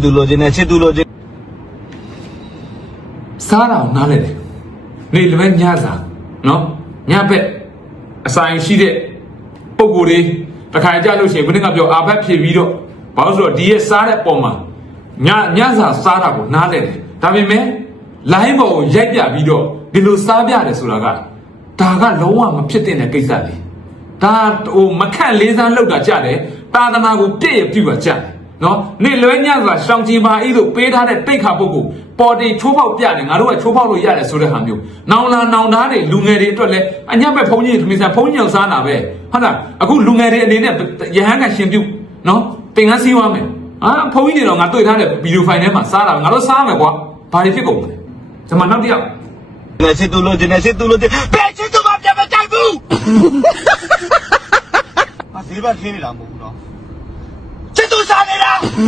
စ်သူလိုချင်တယ်ချစ်သူလိုချင်စားတာကိုနားလဲတယ်နေလည်းပဲညစာနော်ညဘက်အဆိုင်ရှိတဲ့ပုံကိုယ်လေးတစ်ခါကြလို့ရှိရင်ဘယ်နှကပြောအာဘက်ဖြစ်ပြီးတော့ဘာလို့ဆိုတော့ဒီရဲ့စားတဲ့ပုံမှာညညစာစားတာကိုနားလဲတယ်ဒါပေမဲ့လိုင်းပေါ်ကိုရိုက်ပြပြီးတော့ဒီလိုစားပြတယ်ဆိုတာကဒါကလုံးဝမဖြစ်တဲ့ကိစ္စလေဒါဟိုမခန့်လေးစားလောက်တာကြတယ်တာသနာကိုပြည့်ရပြည့်ပါကြတယ် နော်နေလွဲညစွာရှောင်ကြည်ပါဤသို့ပေးထားတဲ့တိတ်ခါပုဂ္ဂိုလ်ပေါ်တင်ချိုးပေါက်ပြတယ်ငါတို့ကချိုးပေါက်လို့ရတယ်ဆိုတဲ့ဟာမျိုးနောင်လာနောင်သားတွေလူငယ်တွေအတွက်လည်းအညံ့မဲ့ဘုန်းကြီးတွေသမီးစားဘုန်းကြီးအောင်စားတာပဲဟုတ်လားအခုလူငယ်တွေအနေနဲ့ရဟန်းကရှင်ပြုနော်သင်္ကန်းစည်းဝါမယ်အာဘုန်းကြီးတွေတော့ငါတွေ့ထားတဲ့ဗီဒီယိုဖိုင်ထဲမှာစားတာငါတို့စားမယ်ကွာဘာတွေဖြစ်ကုန်လဲကျွန်မနောက်တစ်ယောက်တယ်ချစ်သူလိုချင်တယ်ချစ်သူလိုချင်ဘယ်ချစ်သူမှပြန်မကြိုက်ဘူးအဒီဘက်ခင်းနေတာမဟုတ်ဘူးနော်ချစ်သူစားနေတာကားကိုဆိုတော့ ဒ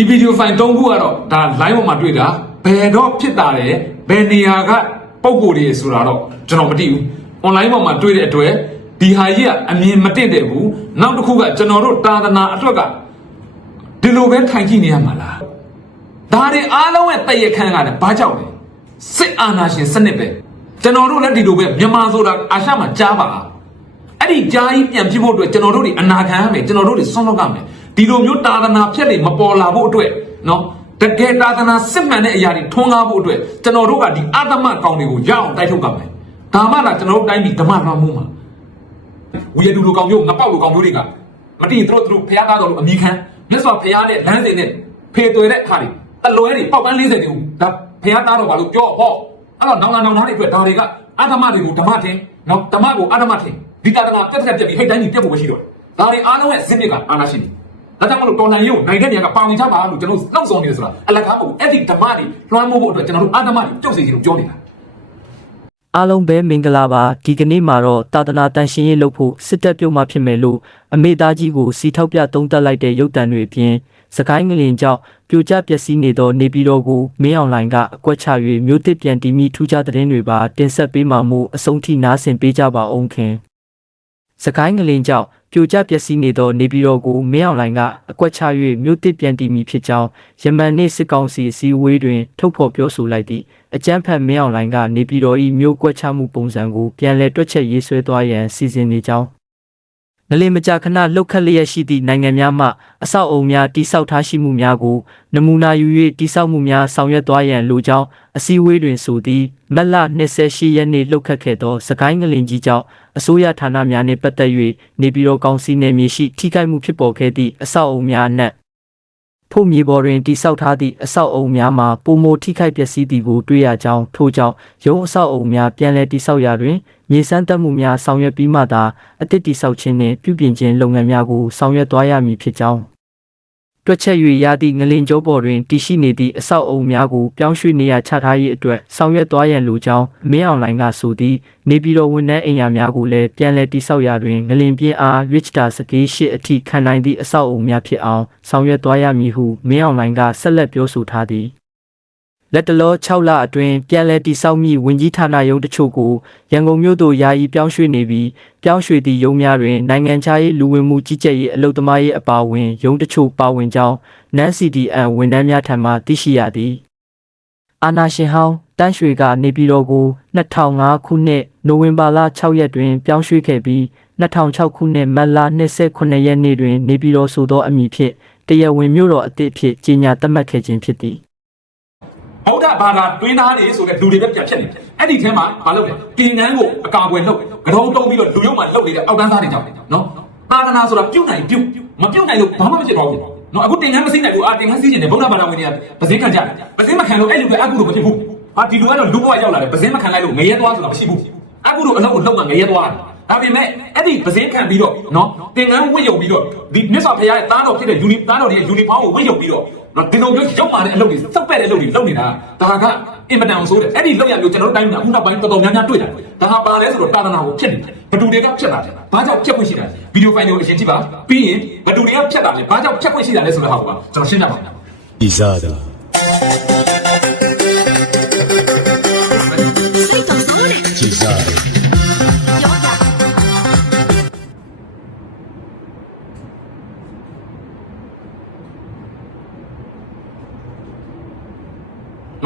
ီဗီဒီယိုဖိုင်၃ခုကတော့ဒါ line ပေါ်မှာတွေ့တာဘယ်တော့ဖြစ်တာလဲဘယ်နေရာကပုံကိုယ်တွေဆိုတာတော့ကျွန်တော်မသိဘူး online ပေါ်မှာတွေ့တဲ့အတွက် ဒီဟာကြီးကအမြင်မတင့်တယ်ဘူးနောက်တစ်ခုကကျွန်တော်တို့တာသနာအတွက်ကဒီလိုပဲထိုင်ကြည့်နေရမှာလားဒါတွေအားလုံးရဲ့တည့်ရခန်းကလည်းဘာကြောက်လဲစစ်အာဏာရှင်စနစ်ပဲကျွန်တော်တို့လည်းဒီလိုပဲမြန်မာဆိုတာအာရှမှာကြားပါအဲ့ဒီကြားကြီးပြန်ဖြစ်ဖို့အတွက်ကျွန်တော်တို့တွေအနာခံရမယ်ကျွန်တော်တို့တွေဆွန့်လွတ်ရမယ်ဒီလိုမျိုးတာသနာဖြက်တွေမပေါ်လာဖို့အတွက်နော်တကယ်တာသနာစစ်မှန်တဲ့အရာတွေထွန်းကားဖို့အတွက်ကျွန်တော်တို့ကဒီအာသမကောင်တွေကိုရအောင်တိုက်ထုတ်ကြမယ်ဒါမှလားကျွန်တော်တို့တိုင်းပြည်ဓမ္မလွှမ်းမိုးမှာ ဝီရတူလိုကောင်မျိုးငပောက်လိုကောင်မျိုးတွေကမတည်သူတို့သူတို့ဖျားသားတော်လို့အမိခံမြတ်စွာဘုရားနဲ့လမ်းစဉ်နဲ့ဖေသွေတဲ့အခါတွေအလွဲတွေပေါက်ပန်း40တူဒါဘုရားသားတော်ဘာလို့ပြောဟောအဲ့တော့နောင်လာနောင်သားတွေအတွက်ဒါတွေကအဓမ္မတွေကိုဓမ္မထင်နော်ဓမ္မကိုအဓမ္မထင်ဒီတာတနာတက်တက်ပြက်ပြီးဟိတ်တိုင်းကြီးပြက်ဖို့ပဲရှိတော့တယ်ဒါတွေအားလုံးရဲ့ဇစ်မြစ်ကအာနာရှင်တွေဒါကြောင့်မလို့တော်လှန်ရေးကိုနိုင်ငံတွေကပါဝင်ကြပါလို့ကျွန်တော်နှောက်ဆောင်နေတယ်ဆိုတာအလကားပုံအဲ့ဒီဓမ္မတွေလွှမ်းမိုးဖို့အတွက်ကျွန်တော်တို့အဓမ္မတွေတုတ်စီစီလို့ပြောနေတာ အားလုံးပဲမင်္ဂလာပါဒီကနေ့မှာတော့တာသနာတန်ရှင်ရေးလုပ်ဖို့စစ်တပ်ပြုတ်မှဖြစ်မယ်လို့အမေသားကြီးကိုစီထောက်ပြသုံးသပ်လိုက်တဲ့ရုပ်တံတွေအပြင်စကိုင်းငလင်ကြောင့်ပြိုကျပျက်စီးနေသောနေပြည်တော်ကိုမင်းအောင်လှိုင်ကအကွက်ချ၍မြို့တစ်ပြန်တီးမိထူးခြားသတင်းတွေပါတင်ဆက်ပေးမှမို့အဆုံးထိနားဆင်ပေးကြပါအောင်ခင်စကိုင်းငလင်ကြောင့် ပြိုကျပျက်စီးနေသောနေပြည်တော်ကိုမင်းအောင်လှိုင်ကအကွက်ချ၍မြို့တစ်ပြန်တီးမိဖြစ်ကြောင်းယမန်နေ့စစ်ကောင်စီအစည်းအဝေးတွင် ထုတ်ဖော်ပြောဆိုလိုက်သည့်အကြမ်းဖက်မင်းအောင်လှိုင်ကနေပြည်တော်၏မြို့ကွက်ချမှုပုံစံကိုပြန်လည်တွက်ချက်ရေးဆွဲသွားရန်စီစဉ်နေကြောင်း နလင်မကြခဏလှုပ်ခတ်လျက်ရှိသည့်နိုင်ငံများမှအဆောက်အုံများတိစောက်ထားရှိမှုများကိုနမူနာယူ၍တိစောက်မှုများဆောင်ရွက်သွားရန်လိုကြောင်းအစည်းအဝေးတွင်ဆိုသည်မက်လ28ရက်နေ့လှုပ်ခတ်ခဲ့သောစကိုင်းငလင်ကြီးကြောင့်အစိုးရဌာနများနှင့်ပတ်သက်၍နေပြည်တော်ကောင်စီနယ်မြေရှိထိခိုက်မှုဖြစ်ပေါ်ခဲ့သည့်အဆောက်အုံများအနက် ဖို့မြေပေါ်တွင်တိဆောက်ထားသည့်အဆောက်အုံများမှာပုံမထိခိုက်ပျက်စီးသည်ကိုတွေ့ရကြောင်းထို့ကြောင့်ရုံးအဆောက်အုံများပြန်လည်တိဆောက်ရာတွင်မြေစမ်းသပ်မှုများဆောင်ရွက်ပြီးမှသာအသစ်တိဆောက်ခြင်းနှင့်ပြုပြင်ခြင်းလုပ်ငန်းများကိုဆောင်ရွက်သွားရမည်ဖြစ်ကြောင်း တွက်ချက်၍ရသည့်ငလင်ကျောပေါ်တွင်တည်ရှိနေသည့်အဆောက်အုံများကိုပြောင်းရွှေ့နေရာချထားရေးအတွက်ဆောင်ရွက်သွားရန်လိုကြောင်းမင်းအောင်လိုင်းကဆိုသည်နေပြည်တော်ဝန်ထမ်းအိမ်ယာများကိုလည်းပြန်လည်တိဆောက်ရာတွင်ငလင်ပြင်းအား Richter စကေးရှိအထိခံနိုင်သည့်အဆောက်အုံများဖြစ်အောင်ဆောင်ရွက်သွားရမည်ဟုမင်းအောင်လိုင်းကဆက်လက်ပြောဆိုထားသည် လက်တလော6လအတွင်းပြန်လည်တိစောက်မိဝင်ကြီးဌာနရုံးတချို့ကိုရန်ကုန်မြို့သို့ယာယီပြောင်းရွှေ့နေပြီးပြောင်းရွှေ့သည့်ရုံးများတွင်နိုင်ငံခြားရေးလူဝင်မှုကြီးကြပ်ရေးအလုပ်သမားရေးအပါအဝင်ရုံးတချို့ပါဝင်ကြောင်း NCDN ဝန်ထမ်းများထံမှသိရှိရသည်အာနာရှင်ဟောင်းတန်းရွှေကနေပြည်တော်ကို2005ခုနှစ်နိုဝင်ဘာလ6ရက်တွင်ပြောင်းရွှေ့ခဲ့ပြီး2006ခုနှစ်မတ်လ29ရက်နေ့တွင်နေပြည်တော်ဆိုသောအမည်ဖြင့်တရားဝင်မြို့တော်အသစ်ဖြင့်ကြေညာသတ်မှတ်ခဲ့ခြင်းဖြစ်သည် ဗုဒ္ဓဘာသာတွင်းသားတွေဆိုတဲ့လူတွေပဲပြန်ဖြစ်နေတယ်အဲ့ဒီထဲမှာမလုပ်တယ်တင်ငန်းကိုအကာအကွယ်လုပ်ကြောတုံးပြီးတော့လူရုံမှာလုပ်နေတဲ့အောက်တန်းသားတွေကြောင့်နော်သာသနာဆိုတာပြုတ်နိုင်ပြုတ်မပြုတ်နိုင်လို့ဘာမှမဖြစ်တော့ဘူးနော်အခုတင်ငန်းမစိမ့်နိုင်ဘူးအာတင်ငန်းစီးကျင်တယ်ဗုဒ္ဓဘာသာဝင်တွေကပဇင်းခံကြတယ်ပဇင်းမခံလို့အဲ့လူတွေအကုလို့မဖြစ်ဘူးဟာဒီလူကတော့လူဘဝရောက်လာတယ်ပဇင်းမခံလိုက်လို့ငရဲသွားဆိုတာမရှိဘူးအကုလို့အလုံးကိုလှုပ်မှငရဲသွားတယ် ဒါပေမဲ့အဲ့ဒီပစင်းခံပြီးတော့နော်တင်ငန်းဝတ်ယုံပြီးတော့ဒီမြတ်စွာဘုရားရဲ့သားတော်ဖြစ်တဲ့ယူနီသားတော်ရဲ့ယူနီဖောင်းကိုဝတ်ယုံပြီးတော့နော်ဒီလိုမျိုးရောက်ပါတဲ့အလုပ်တွေစောက်ပဲ့တဲ့အလုပ်တွေလုပ်နေတာဒါကအင်မတန်ဆိုးတယ်အဲ့ဒီလောက်ရမျိုးကျွန်တော်တို့တိုင်းမှာအခုနောက်ပိုင်းတော်တော်များများတွေ့တာဒါဟာပါလဲဆိုတော့တာသနာကိုဖြစ်နေတယ်ဘယ်သူတွေကဖြစ်တာလဲဘာကြောင့်ဖြစ်ခွင့်ရှိတာလဲဗီဒီယိုဖိုင်တွေကိုအရင်ကြည့်ပါပြီးရင်ဘယ်သူတွေကဖြစ်တာလဲဘာကြောင့်ဖြစ်ခွင့်ရှိတာလဲဆိုတဲ့ဟာကိုပါကျွန်တော်ရှင်းပြပါမယ် Izada. စိတ်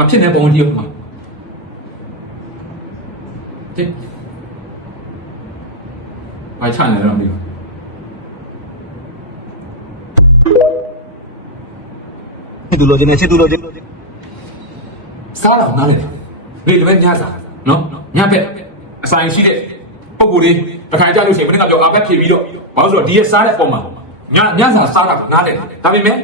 မဖြစ်တဲ့ပုံကြီးမှာတိဘာချနေလဲတော့မသိဘူးချစ်သူလိုချင်တယ်ချစ်သူလိုချင်စားတော့နားလေလေလည်းညစားနော်ညဘက်အဆိုင်ရှိတဲ့ပုံကိုယ်လေးတစ်ခါကြလို့ရှိရင်မနေ့ကပြောအာဘက်ဖြည့်ပြီးတော့ဘာလို့ဆိုတော့ဒီရစားတဲ့ပုံမှာညညစားစားတာနားလေဒါပေမဲ့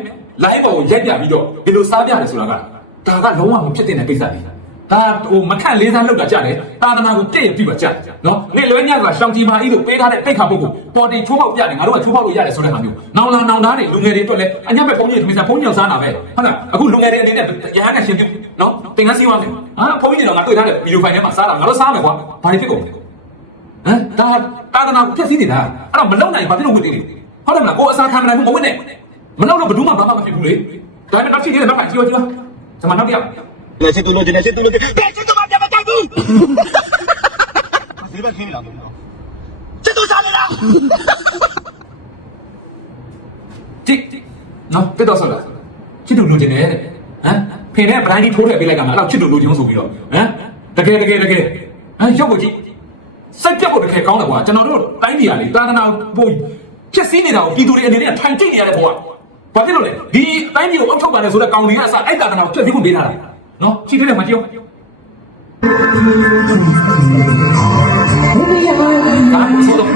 live ပေါ်ကိုရိုက်ပြပြီးတော့ဒီလိုစားပြတယ်ဆိုတာက ဒါကလုံးဝမဖြစ်တဲ့ကိစ္စတွေဒါဟိုမခန့်လေးစားလောက်တာကြတယ်တာသနာကိုတည့်ရပြပါကြနော်နေလွဲညဆိုတာရှောင်းကြီးမာကြီးလို့ပေးထားတဲ့ပိတ်ခါပုတ်ကိုပေါ်တင်ချိုးပေါက်ပြတယ်ငါတို့ကချိုးပေါက်လို့ရတယ်ဆိုတဲ့ဟာမျိုးနောင်လာနောင်သားတွေလူငယ်တွေအတွက်လည်းအညဘက်ပုံကြီးသမီးစားဖုန်းညောင်စားတာပဲဟုတ်လားအခုလူငယ်တွေအနေနဲ့ရဟန်းကရှင်ပြုနော်တင်ကန်းစီးဝါမယ်ဟာဖုန်းကြီးတွေတော့ငါတွေ့ထားတဲ့ဗီဒီယိုဖိုင်ထဲမှာစားတာငါတို့စားမယ်ကွာဘာတွေဖြစ်ကုန်လဲဟမ်ဒါတာသနာကိုဖျက်ဆီးနေတာအဲ့တော့မလုံနိုင်ဘာဖြစ်လို့ဝင်နေလဲဟုတ်တယ်မလားကိုအစားခံမနိုင်ဘူးမဝင်နဲ့မလုံတော့ဘယ်သူမှဘာမှမဖြစ်ဘူးလေဒါပေမဲ့တော့ရှိသေးတယ်တော့ကြည့်ကြည့်ပါ ကျွန်မနောက်တစ်ယောက်တယ်ချစ်သူလိုချင်တယ်ချစ်သူလိုချင်ဘယ်ချစ်သူမှပြမတိုက်ဘူးဒီဘက်ခင်းနေတာမဟုတ်ဘူးချစ်သူစားနေတာကြည့်နော်ပြတော့ဆိုလားချစ်တူလိုချင်တယ်တဲ့ဟမ်ဖေနဲ့ဗလိုင်းကြီးထိုးထည့်ပေးလိုက်ကမှအဲ့တော့ချစ်တူလိုချင်ဆိုပြီးတော့ဟမ်တကယ်တကယ်တကယ်ဟမ်ရုပ်ကိုကြည့်စိတ်ပြတ်ဖို့တကယ်ကောင်းတယ်ကွာကျွန်တော်တို့တိုင်းပြည်ကလေတာသနာပို့ဖြစ်စည်းနေတာကိုပြည်သူတွေအနေနဲ့ထိုင်ကြည့်နေရတဲ့ဘဝ ဘာဖြစ်လို့လဲဒီတိုင်းပြည်ကိုအုပ်ချုပ်ပါလေဆိုတဲ့ကောင်တွေကအစအဲ့တာသနာကိုပြည့်ပြီးကုန်ပေးထားတာနော်ကြည့်တယ်မကြည့်ဘူးကားဆိုတော့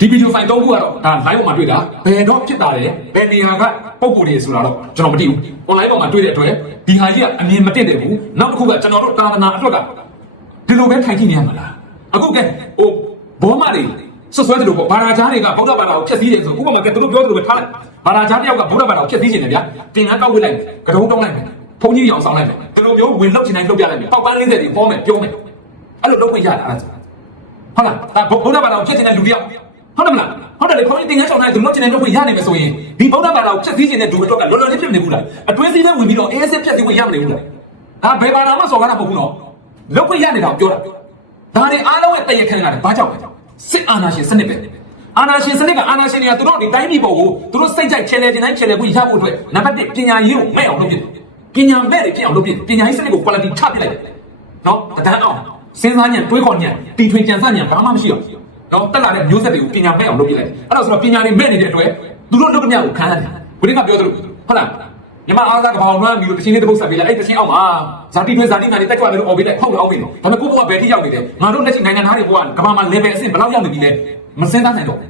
ဒီဗီဒီယိုဖိုင်သုံးခုကတော့ဒါ live ပေါ်မှာတွေ့တာဘယ်တော့ဖြစ်တာလဲဘယ်နေရာကပုံကိုယ်တွေဆိုတာတော့ကျွန်တော်မသိဘူး online ပေါ်မှာတွေ့တဲ့အတွက်ဒီဟာကြီးကအမြင်မတင့်တယ်ဘူးနောက်တစ်ခုကကျွန်တော်တို့တာသနာအတွက်ကဒီ လိုပဲထိုင်ကြည့်နေရမှာလားအခုကဲဟိုဘောမတွေဆွဆွဲတယ်လို့ပေါ့ဘာသာကြားတွေကဗုဒ္ဓဘာသာကိုဖျက်ဆီးတယ်ဆိုဥပမာကသူတို့ပြောတယ်လို့ပဲထားလိုက်ဘာသာကြားတစ်ယောက်ကဗုဒ္ဓဘာသာကိုဖျက်ဆီးနေတယ်ဗျာတင်ငန်းကောက်ဝစ်လိုက်ကတုံးတောင်းလိုက်မယ်ဘုန်းကြီးရောင်ဆောင်လိုက်မယ်ဒီလိုမျိုးဝင်လောက်ချင်တိုင်းလောက်ပြလိုက်မယ်ပောက်ပန်း40တွေပေါ်မယ်ပြောမယ်အဲ့လိုလုပ်ခွင့်ရတာအဲ့ဒါဟုတ်လားဒါဗုဒ္ဓဘာသာကိုဖျက်နေတဲ့လူတစ်ယောက်ဟုတ်တယ်မလားဟုတ်တယ်လေခေါင်းတင်ငန်းချောင်းတိုင်းသူတို့ကျင်တဲ့လုပ်ခွင့်ရနိုင်မယ်ဆိုရင်ဒီဗုဒ္ဓဘာသာကိုဖြတ်စည်းခြင်းတဲ့ဒူအတွက်ကလောလောလေးဖြစ်နေဘူးလားအတွင်းစည်းနဲ့ဝင်ပြီးတော့အေးစစ်ဖြတ်စည်းခွင့်ရမနေဘူးလားဒါဘယ်ဘာသာမှစော်ကားတာမဟုတ်ဘူးနော် လုပ်ခွင့်ရနေတာကိုပြောတာဒါတွေအားလုံးရဲ့တည့်ရခဏတာဘာကြောင့်လဲစစ်အာဏာရှင်စနစ်ပဲအာဏာရှင်စနစ်ကအာဏာရှင်တွေကသူတို့ဒီတိုင်းပြည်ပေါ်ကိုသူတို့စိတ်ကြိုက်ချယ်လေတင်တိုင်းချယ်လေခွင့်ရဖို့အတွက်နံပါတ်1ပညာရေးကိုမဲ့အောင်လုပ်ပြတယ်ပညာမဲ့တွေဖြစ်အောင်လုပ်ပြတယ်ပညာရေးစနစ်ကို quality ချပြလိုက်တယ်နော်တန်းအောင်စဉ်းစားဉာဏ်တွေးခေါ်ဉာဏ်တီထွင်ကြံစဉာဏ်ဘာမှမရှိတော့နော်တက်လာတဲ့မျိုးဆက်တွေကိုပညာမဲ့အောင်လုပ်ပြလိုက်တယ်အဲ့တော့ဆိုတော့ပညာတွေမဲ့နေတဲ့အတွက်သူတို့လုပ်တဲ့မြတ်ကိုခံရတယ်ဘုရင်ကပြောသလိုဟုတ်လား ညီမအားစားကပောင်လွှမ်းပြီးတော့တချင်းလေးတစ်ပုတ်ဆက်ပေးလိုက်အဲ့တချင်းအောက်မှာဇာတိတွဲဇာတိနာတွေတက်ကြွတယ်လို့អော်ပေးလိုက်ဟုတ်တယ်အောက်ပေးတယ်ဒါပေမဲ့ကိုယ့်ဘဝဘယ်ထိရောက်နေလဲငါတို့လက်ရှိနိုင်ငံသားတွေဘဝကမ္ဘာမှာ level အဆင့်ဘယ်လောက်ရောက်နေပြီလဲမစင်းသားနိုင်တော့အဲ့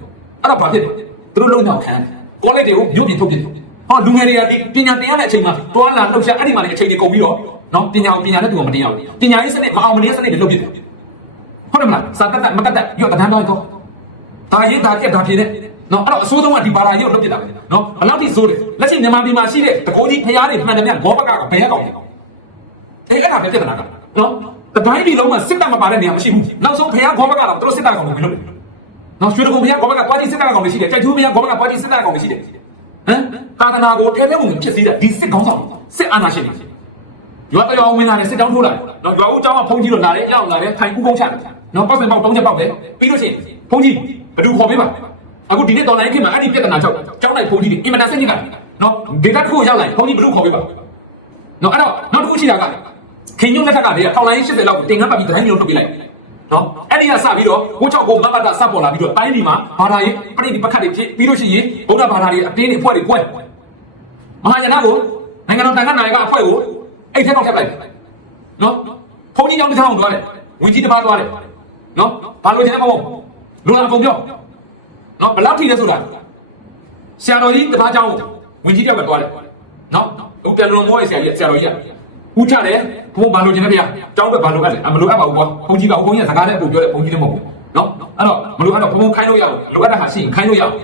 တော့ဘာဖြစ်လဲသူတို့လုံးတော့ခံတယ် quality တွေကိုမြို့ပြင်ထုတ်ပြတယ်ဟောလူငယ်တွေကဒီပညာသင်ရတဲ့အချိန်မှာတွာလာလှုပ်ရှားအဲ့ဒီမှာလည်းအချိန်တွေကုန်ပြီးတော့နော်ပညာကိုပညာနဲ့တူအောင်မတင်ရဘူးပညာရေးစနစ်မအောင်မနေစနစ်တွေလုပ်ပြတယ်ဟုတ်တယ်မလားစာတက်တက်မကတ်တက်ရောတန်းတော့တော့ဒါရေးဒါပြက်ဒါပြည့်တဲ့ နော်အဲ့တော့အစိုးဆုံးကဒီဘာသာရေးကိုလုပ်ပြတာပဲနော်ဘယ်လောက်ထိစိုးတယ်လက်ရှိမြန်မာပြည်မှာရှိတဲ့တကိုးကြီးဖျားတွေမှန်တယ်များဂောဘကကဘယ်ကောင်လဲအဲ့အဲ့ဒါပဲပြဿနာကနော်တတိုင်းဒီလုံးမှာစစ်တပ်မပါတဲ့နေရာမရှိဘူးနောက်ဆုံးဖျားဂောဘကတော့သူတို့စစ်တပ်ကောင်ကိုမလုပ်ဘူးနော်ရွှေတကုံဖျားဂောဘကတွားကြီးစစ်တပ်ကောင်တွေရှိတယ်ကြိုက်သူဖျားဂောဘကတွားကြီးစစ်တပ်ကောင်တွေရှိတယ်ဟမ်သာသနာကိုထဲထဲဝင်ဖြစ်စေတာဒီစစ်ကောင်းဆောင်စစ်အာဏာရှင်တွေရွာတရွာဝင်လာတယ်စစ်တောင်းထိုးလာတယ်နော်ရွာဦးကျောင်းကဖုန်းကြီးလို့လာတယ်ကြောက်လာတယ်ထိုင်ဦးကုန်းချတယ်နော်ပတ်စံပေါက်တုံးချက်ပေါက်တယ်ပြီးလို့ရှိရင်ဖုန်းကြီးဘယ်သူခေါ်ပေးပါ အခုဒီနေ့တော်လိုင်းခင်မှာအဲ့ဒီပြဿနာကြောင့်ကျောင်းလိုက်ဖုန်းကြီးတွေအင်မတန်စိတ်ညစ်တာနော်ဒေတာတစ်ခုရောက်လာရင်ဖုန်းကြီးဘယ်သူခေါ်ပေးပါနော်အဲ့တော့နောက်တစ်ခုရှိတာကခင်ညုံလက်ထက်ကတည်းကထောင်လိုင်း80လောက်တင်ငန်းပတ်ပြီးတိုင်းမျိုးထုတ်ပြလိုက်နော်အဲ့ဒီကစပြီးတော့ကိုချောက်ကိုမမတ်တာစပေါ်လာပြီးတော့တိုင်းဒီမှာဘာသာရေးပြိဋိပက္ခတွေဖြစ်ပြီးလို့ရှိရင်ဗုဒ္ဓဘာသာတွေအတင်းတွေအဖွဲ့တွေပွဲမဟာယနာကိုနိုင်ငံတော်တန်ခါနိုင်ကအဖွဲ့ကိုအဲ့ထက်တော့ထပ်လိုက်နော်ဖုန်းကြီးကြောင့်တစ်ချောင်းသွားတယ်ဝင်ကြီးတစ်ပါးသွားတယ်နော်ဘာလို့ကျန်မဟုတ်လူလာအကုန်ပြော နော်ဘယ်လောက်ထိလဲဆိုတာဆရာတော်ကြီးတစ်ပါးကြောင်းဝင်ကြီးတယောက်ကသွားတယ်နော်ဟိုပြန်လုံးမောရဲ့ဆရာကြီးဆရာတော်ကြီးကဦးချတယ်ဘုံဘာလို့ကျင်လဲဗျာတောင်းပဲဘာလို့အပ်လဲအမလို့အပ်ပါဘူးကွာဘုန်းကြီးကဘုန်းကြီးကစကားနဲ့အပူပြောတယ်ဘုန်းကြီးလည်းမဟုတ်ဘူးနော်အဲ့တော့မလို့အဲ့တော့ဘုံခိုင်းလို့ရအောင်လိုအပ်တဲ့ဟာရှိရင်ခိုင်းလို့ရအောင်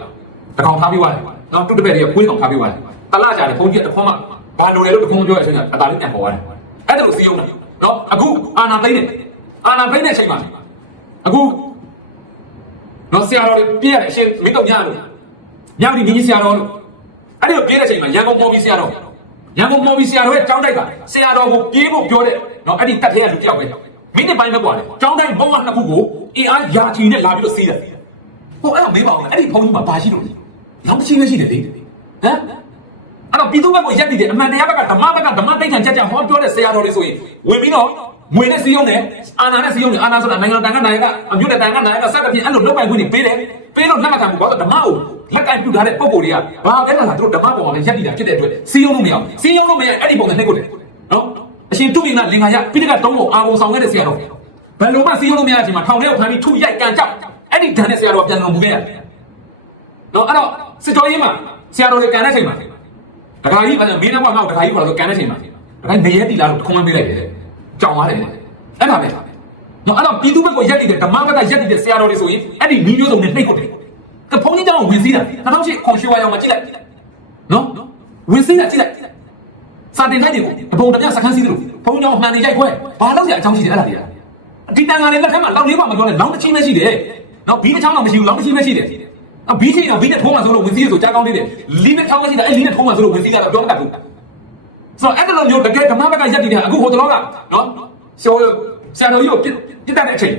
တကောင်ထားပြီးသွားတယ်နော်တုတ်တပည့်တွေကခွေးကောင်ထားပြီးသွားတယ်တလားကြတယ်ဘုန်းကြီးကတခွန်းမှဘာလို့လဲလို့တခွန်းပြောရတဲ့အချိန်ကအသာလေးပြန်ပေါ်သွားတယ်အဲ့ဒါလို့စီးအောင်နော်အခုအာနာသိမ့်တယ်အာနာသိမ့်တဲ့အချိန်မှာအခု နော်ဆရာတော်တွေပြည့်ရတယ်အရှင်မင်းတို့ညလို့ညဒီမြင်းကြီးဆရာတော်လို့အဲ့ဒီကိုပြေးတဲ့အချိန်မှာရန်ကုန်ပေါ်ပြီးဆရာတော်ရန်ကုန်ပေါ်ပြီးဆရာတော်ရဲ့ကြောင်းတိုက်ကဆရာတော်ကိုပြေးဖို့ပြောတဲ့နော်အဲ့ဒီတက်ထဲကလူတစ်ယောက်ပဲမိနစ်ပိုင်းပဲกว่าတယ်ကြောင်းတိုက်ဘုံကနှစ်ခုကိုအင်အားယာချီနဲ့လာပြီးတော့စီးတယ်ဟိုအဲ့တော့မေးပါဦးအဲ့ဒီဘုံကြီးမှာဘာရှိလို့လဲနောက်တစ်ချင်းပဲရှိတယ်လေဟမ်အဲ့တော့ပြည်သူဘက်ကိုရက်တည်တယ်အမှန်တရားဘက်ကဓမ္မဘက်ကဓမ္မတိတ်ခံကြကြဟောပြောတဲ့ဆရာတော်လေးဆိုရင်ဝင်ပြီးတော့ ငွေနဲ့စီးရုံးတယ်အာနာနဲ့စီးရုံးတယ်အာနာဆိုတာနိုင်ငံတော်တန်ခါနိုင်ကအမျိုးတဲ့တန်ခါနိုင်ကစသဖြင့်အဲ့လိုလုပ်ပိုင်ခွင့်တွေပေးတယ်ပေးလို့လက်မခံဘူးကွာဓမ္မကိုလက်ကင်ပြုထားတဲ့ပုံကိုယ်တွေကဘာပဲလားသူတို့ဓမ္မပေါ်မှာလည်းရက်တည်တာဖြစ်တဲ့အတွက်စီးရုံးလို့မရဘူးစီးရုံးလို့မရအဲ့ဒီပုံနဲ့နှိပ်ကိုတယ်နော်အရှင်တုပိနလင်္ကာရပိဋကတုံးကိုအာဘုံဆောင်ခဲ့တဲ့ဆရာတော်ဘယ်လိုမှစီးရုံးလို့မရတဲ့အချိန်မှာထောင်ထဲကိုဖမ်းပြီးထုရိုက်ကန်ကြောက်အဲ့ဒီဒဏ်နဲ့ဆရာတော်ပြန်လုံမှုခဲ့ရတယ်နော်အဲ့တော့စစ်တော်ကြီးမှာဆရာတော်တွေကန်တဲ့အချိန်မှာတခါကြီးဘာလဲမင်းတော့ငါ့ကိုတခါကြီးခေါ်လာတော့ကန်တဲ့ချိန်မှာတခါနေရဲတီလာလို့ခွန်မပေးလိုက်တယ် ကြောင်သွားတယ်အဲ့ဒါပဲနော်အဲ့တော့ပြည်သူဘက်ကိုရက်တည်တဲ့ဓမ္မဘက်ကရက်တည်တဲ့ဆရာတော်တွေဆိုရင်အဲ့ဒီမျိုးမျိုးစုံနဲ့နှိပ်ကုန်တယ်ကဖုန်းကြီးတောင်ဝင်စည်းတာ2008ခွန်ရွှေဝါရောင်မှာကြည့်လိုက်နော်ဝင်စည်းတာကြည့်လိုက်စာတင်တိုင်းတွေကိုအပုံတပြစခန်းစည်းတယ်လို့ဖုန်းကြောင်မှန်နေရိုက်ခွဲဘာလို့ရအကြောင်းရှိတယ်အဲ့ဒါတွေကဒီတန်ဃာတွေလက်ထက်မှာလောက်လေးပါမပြောနဲ့လောင်းတစ်ချင်းပဲရှိတယ်နော်ဘီးတစ်ချောင်းတော့မရှိဘူးလောင်းတစ်ချင်းပဲရှိတယ်အဘီးချင်းတော့ဘီးနဲ့ထုံးမှဆိုလို့ဝင်စည်းရဆိုကြားကောင်းသေးတယ်လီးနဲ့ထောင်းမရှိတာအဲ့လီးနဲ့ထုံးမှဆိုလို့ဝင်စည်းရတော့ပြောမတတ်ဘူး ဆိုတော့အဲ့ဒါလိုမျိုးတကယ်ဓမ္မဘက်ကရက်တည်တယ်အခုဟိုတလောကနော်ဆရာဆရာတော်ကြီးကိုပြစ်ပြစ်တတ်တဲ့အချိန်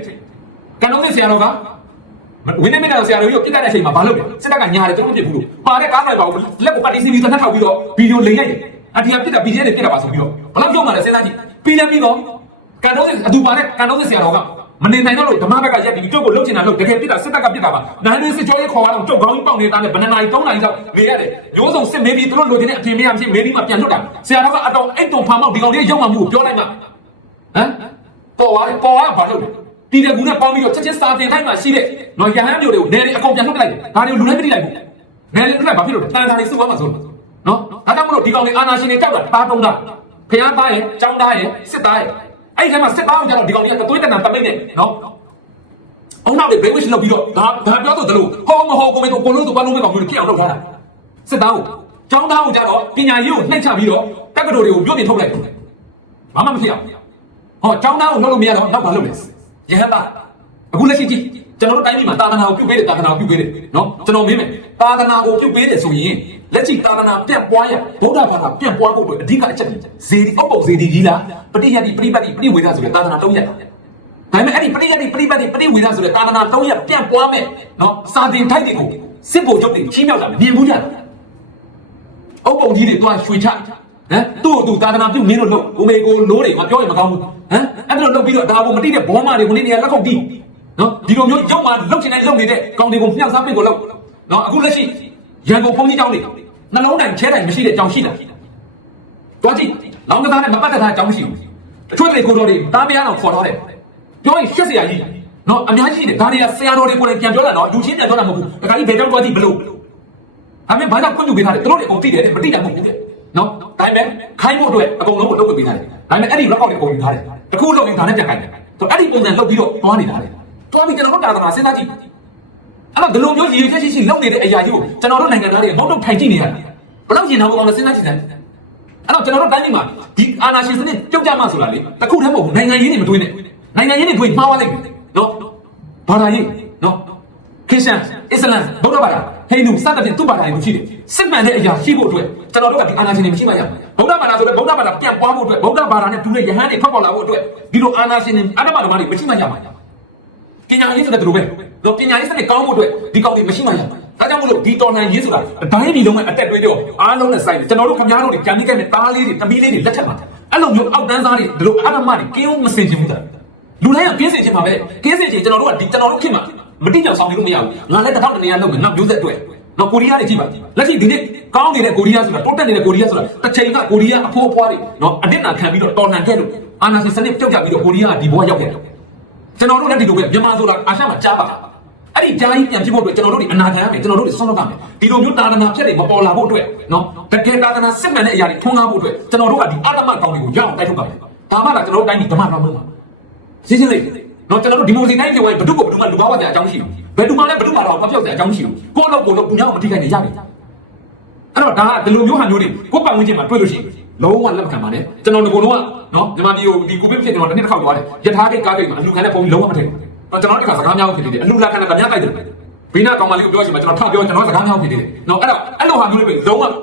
ကံတော်နဲ့ဆရာတော်ကဝင်းနေမင်းတော်ဆရာတော်ကြီးကိုပြစ်တတ်တဲ့အချိန်မှာဘာလုပ်လဲစစ်တပ်ကညာတယ်ကျွန်တော်ပြစ်ဘူးလို့ပါတဲ့ကားလိုက်ပါဘူးလက်ကိုပတ်တီးစီပြီးတော့နှက်ထောက်ပြီးတော့ဗီဒီယိုလိမ်လိုက်တယ်အတီးကပြစ်တာဗီဒီယိုနဲ့ပြစ်တာပါဆိုပြီးတော့ဘလောက်ပြောမှလဲစဉ်းစားကြည့်ပြီးလည်းပြီးတော့ကံတော်နဲ့အတူပါတဲ့ကံတော်နဲ့ဆရာတော်က မနေနိုင်တော့လို့ဓမ္မဘက်ကရက်တည်ပြီးတို့ကိုလှုပ်ချင်တာလို့တကယ်ပြစ်တာစစ်တပ်ကပြစ်တာပါနိုင်နေစစ်ကြောရေးခေါ်ရအောင်တုတ်ကောင်းကြီးပေါက်နေတာနဲ့ဘယ်နှနာရီ၃နာရီလောက်နေရတယ်ရိုးစုံစစ်မေးပြီးသူတို့လိုချင်တဲ့အဖေမေးရဖြစ်မေးပြီးမှပြန်လွတ်တာဆရာတော်ကအတော်အိတ်တုံဖာမောက်ဒီကောင်လေးရောက်မှမှုကိုပြောလိုက်မှဟမ်ပေါ်သွားတယ်ပေါ်သွားဘာလို့လဲတီတကူနဲ့ပေါင်းပြီးတော့ချက်ချင်းစာတင်တိုင်းမှာရှိတဲ့နော်ရဟန်းမျိုးတွေကိုနယ်တွေအကုန်ပြန်လွတ်လိုက်တယ်ဒါတွေကိုလူတိုင်းမသိလိုက်ဘူးနယ်တွေလွတ်လိုက်ဘာဖြစ်လို့လဲတန်တာတွေစုသွားမှာဆိုလို့နော်ဒါကြောင့်မလို့ဒီကောင်လေးအာနာရှင်တွေကြောက်တာတာတုံးတာဖျားသားရဲ့ចောင်းသားရဲ့စစ်သားရဲ့ အဲ့ဒီထဲမှာစစ်သားကိုကျတော့ဒီကောင်လေးကသွေးတန်တာတမိတ်နဲ့နော်အောင်နောက်တွေဘယ်ဝရှိလောက်ပြီးတော့ဒါဒါပြောတော့တလို့ဟောမဟောကိုမင်းတို့ကိုလို့တို့ဘာလို့မကောင်းဘူးဖြစ်အောင်လုပ်ထားတာစစ်သားကိုចောင်းသားကိုကြတော့ပညာရေးကိုနှိမ့်ချပြီးတော့တက္ကသိုလ်တွေကိုပြုတ်ပြင်ထုတ်လိုက်တယ်ဘာမှမဖြစ်အောင်ဟောចောင်းသားကိုလုပ်လို့မရတော့နောက်ဘာလုပ်လဲရဟန်းသားအခုလက်ရှိကြည့်ကျွန်တော်တို့တိုင်းပြည်မှာတာသနာကိုပြုတ်ပေးတယ်တာသနာကိုပြုတ်ပေးတယ်နော်ကျွန်တော်မင်းမယ်တာသနာကိုပြုတ်ပေးတယ်ဆိုရင် လက်ရှိတာသနာပြန့်ပွားရဗုဒ္ဓဘာသာပြန့်ပွားဖို့အတွက်အဓိကအချက်ဇေဒီအပုပ်ဇေဒီကြီးလားပဋိယတိပဋိပတ်တိပဋိဝေဒဆိုတဲ့တာသနာတုံးရတယ်ဒါပေမဲ့အဲ့ဒီပရိယတ်တိပရိပတ်တိပရိဝေဒဆိုတဲ့သာသနာ၃ရပ်ပြန့်ပွားမဲ့နော်စာတင်ထိုက်တွေကိုစစ်ဘုံချုပ်တွေကြီးမြောက်တာမမြင်ဘူးကြအုပ်ပုံကြီးတွေတွားရွှေချဟမ်သူ့ကိုသူသာသနာပြုမင်းတို့လို့ကိုမေကိုလိုးတွေကပြောရင်မကောင်းဘူးဟမ်အဲ့ဒါလိုလုပ်ပြီးတော့ဒါကိုမတိတဲ့ဘောမတွေကိုနေ့နေရာလက်ခုပ်တီးနော်ဒီလိုမျိုးရုပ်မှလုတ်ချင်တဲ့လုတ်နေတဲ့ကောင်တွေကိုမြှောက်စားပင့်ကိုလောက်နော်အခုလက်ရှိ ရန်ကုန်ဘုန်းကြီးကျောင်းတွေနှလုံးတိုင်ချဲတိုင်မရှိတဲ့ကျောင်းရှိလားတွားကြည့်လောင်းကစားနဲ့မပတ်သက်တာအကြောင်းမရှိဘူးတချို့တွေကိုတော်တွေတားမရအောင်ခေါ်တော့တယ်ပြောရင်ရှက်စရာကြီးနော်အများကြီးရှိတယ်ဒါတွေကဆရာတော်တွေကိုလည်းပြန်ပြောတာနော်လူချင်းပြန်ပြောတာမဟုတ်ဘူးဒါကကြီးဘယ်ကြောင့်သွားကြည့်ဘလို့အမေဘာကြောင့်ခွင့်ပြုပေးထားတယ်သူတို့တွေအကုန်သိတယ်မသိတာမဟုတ်ဘူးတဲ့နော်ဒါပေမဲ့ခိုင်းဖို့အတွက်အကုန်လုံးကိုလုပ်ပေးထားတယ်ဒါပေမဲ့အဲ့ဒီ record တွေအကုန်ယူထားတယ်တခုလုံးရင်ဒါနဲ့ပြန်ခိုင်းတယ်ဆိုအဲ့ဒီပုံစံလုပ်ပြီးတော့တွားနေတာလေတွားပြီးကျွန်တော်တို့တာသနာစဉ်းစားကြည့် အဲ့တော့ဒီလိုမျိုးရည်ရွယ်ချက်ရှိရှိလုပ်နေတဲ့အရာကြီးကိုကျွန်တော်တို့နိုင်ငံသားတွေမဟုတ်တော့ထိုင်ကြည့်နေရတယ်ဘယ်လောက်ရင်တော့ကောင်းလဲစဉ်းစားကြည့်စမ်းအဲ့တော့ကျွန်တော်တို့တိုင်းပြည်မှာဒီအာဏာရှင်စနစ်ပြုတ်ကြမှာဆိုတာလေတခုတည်းမဟုတ်ဘူးနိုင်ငံရေးတွေမတွေးနဲ့နိုင်ငံရေးတွေတွေ့မှားသွားလိမ့်မယ်နော်ဘာသာရေးနော်ခရစ်ယာန်အစ္စလာမ်ဗုဒ္ဓဘာသာဟိန္ဒူစသဖြင့်သူ့ဘာသာတွေရှိတယ်စစ်မှန်တဲ့အရာရှိဖို့အတွက်ကျွန်တော်တို့ကဒီအာဏာရှင်တွေမရှိမှရဗုဒ္ဓဘာသာဆိုတော့ဗုဒ္ဓဘာသာပြန်ပွားဖို့အတွက်ဗုဒ္ဓဘာသာနဲ့တူတဲ့ယဟန်တွေထွက်ပေါ်လာဖို့အတွက်ဒီလိုအာဏာရှင်တွေအာဏာမတော်တွေမရှိမှရမှာ ပညာရေးဆိုတဲ့သူတို့ပဲတော့ပညာရေးစနစ်ကောင်းဖို့အတွက်ဒီကောင်တွေမရှိမှရမှာဒါကြောင့်မို့လို့ဒီတော်လှန်ရေးဆိုတာအတိုင်းပြည်လုံးနဲ့အတက်တွေးတော့အားလုံးနဲ့ဆိုင်တယ်ကျွန်တော်တို့ခင်ဗျားတို့တွေကြံနေခဲ့တဲ့တားလေးတွေတမီးလေးတွေလက်ထက်မှာအဲ့လိုမျိုးအောက်တန်းစားတွေဒီလိုအာဏာမတွေကင်းမစင်ချင်ဘူးတာလူတိုင်းကကင်းစင်ချင်ပါပဲကင်းစင်ချင်ကျွန်တော်တို့ကဒီကျွန်တော်တို့ခင်မှာမတိကျဆောင်နေလို့မရဘူးငါလည်းတစ်ထောက်တနေရာလုပ်မယ်နောက်မျိုးဆက်အတွက်နော်ကိုရီးယားတွေကြည့်ပါလက်ရှိဒီနေ့ကောင်းနေတဲ့ကိုရီးယားဆိုတာတိုးတက်နေတဲ့ကိုရီးယားဆိုတာတစ်ချိန်ကကိုရီးယားအဖိုးအဖွားတွေနော်အနစ်နာခံပြီးတော့တော်လှန်ခဲ့လို့အာနာရှင်စနစ်ပြုတ်ကြပြီးတော့ကိုရီးယားကဒီဘဝရောက်ခဲ့တယ် ကျွန်တော်တို့လည်းဒီလိုပဲမြန်မာဆိုတာအာရှမှာကြားပါအဲ့ဒီကြားကြီးပြန်ဖြစ်ဖို့အတွက်ကျွန်တော်တို့ဒီအနာခံရမယ်ကျွန်တော်တို့ဒီဆုံးလုပ်ရမယ်ဒီလိုမျိုးတာသနာဖြစ်တွေမပေါ်လာဖို့အတွက်နော်တကယ်တာသနာစစ်မှန်တဲ့အရာတွေထွန်းကားဖို့အတွက်ကျွန်တော်တို့ကဒီအလမကောင်းတွေကိုရအောင်တိုက်ထုတ်ပါမယ်ဒါမှသာကျွန်တော်တို့တိုင်းပြည်ဓမ္မတော်မှာရှင်းရှင်းလေးနော်ကျွန်တော်တို့ဒီမိုကရေစီတိုင်းပြည်ဝိုင်းဘယ်သူ့ကိုဘယ်သူမှလူကောင်းဝါကြအကြောင်းရှိဘူးဘယ်သူမှလည်းဘယ်သူမှတော့ဖျောက်တဲ့အကြောင်းရှိဘူးကိုယ့်တော့ကိုယ်တော့ဘူးများမထိခိုက်နေရတယ်အဲ့တော့ဒါကဒီလိုမျိုးဟာမျိုးတွေကိုယ့်ပတ်ဝန်းကျင်မှာတွေ့လို့ရှိရင် လုံးဝလက်မခံပါနဲ့ကျွန်တော်ငကိုလုံးကနော်ညီမဒီကိုဒီကိုပြဖြစ်ကျွန်တော်တစ်နေ့တစ်ခေါက်သွားတယ်ယထာကိတ်ကားကိတ်မှာအလူခံတဲ့ပုံကြီးလုံးဝမထည့်ဘူးတော့ကျွန်တော်ဒီကစကားများဖြစ်နေတယ်အလူလာခံတဲ့ဗမာတိုက်တယ်ဘိနာကောင်မလေးကိုပြောချင်မှာကျွန်တော်ထောက်ပြောကျွန်တော်စကားများဖြစ်နေတယ်နော်အဲ့တော့အဲ့လိုဟာမျိုးတွေလုံးဝခွင့်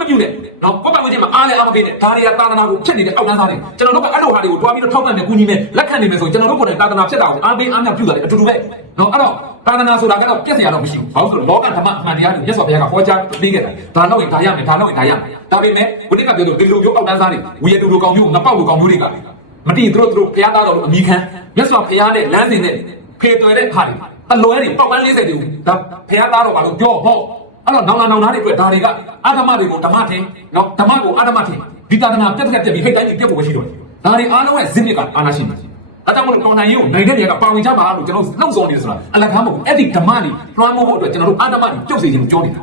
မပြုနဲ့နော်ကိုယ့်ပတ်ဝန်းကျင်မှာအားလည်းအားမပေးနဲ့ဒါတွေကသာသနာကိုဖြစ်နေတဲ့အောက်တန်းစားတွေကျွန်တော်တို့ကအဲ့လိုဟာတွေကိုတွားပြီးတော့ထောက်ပံ့နေကူညီနေလက်ခံနေမယ်ဆိုရင်ကျွန်တော်တို့ကိုယ်တိုင်သာသနာဖြစ်တာကိုအားပေးအားမြပြုတာလေအတူတူပဲနော်အဲ့တော့သာသနာဆိုတာကတော့ပြည့်စရာတော့မရှိဘူးဘာလို့ဆိုတော့လောကဓမ္မအမှန်တရားကိုမြတ်စွာဘုရားကဟောကြားပေးခဲ့တာဒါတော့ရင်ဒါရမယ်ဒါတော့ရင်ဒါရမယ်ဒါပေမဲ့ဝိနည်းကပြောလို့ဒီလိုမျိုးအောက်တန်းစားတွေဝီရတူလိုကောင်မျိုးငပောက်လိုကောင်မျိုးတွေကမတိသူတို့သူတို့ဘုရားသားတော်တို့အမိခံမြတ်စွာဘုရားနဲ့လမ်းစဉ်နဲ့ဖေသွယ်တဲ့ခါတွေအလွယ်တွေပေါက်ပန်း40တူဒါဘုရားသားတော်ဘာလို့ပြောဟော အဲ့တော့နောင်လာနောင်သားတွေအတွက်ဒါတွေကအာဓမ္မတွေကိုဓမ္မထင်နော်ဓမ္မကိုအာဓမ္မထင်ဒီသာသနာပြတ်တက်ပြတ်ပြီးခိတ်တိုင်းပြတ်ဖို့မရှိတော့ဘူးဒါတွေအားလုံးရဲ့ဇင်းမြစ်ကအာနာရှိတယ်အဲကြောင့်မလို့တော်နိုင်ရုံနိုင်တဲ့နေရာကပါဝင်ကြပါလို့ကျွန်တော်နှုတ်ဆော်နေတယ်ဆိုတာအလကားမဟုတ်ဘူးအဲ့ဒီဓမ္မတွေလွှမ်းမိုးဖို့အတွက်ကျွန်တော်တို့အာဓမ္မတွေပြုတ်စီခြင်းကြောနေတာ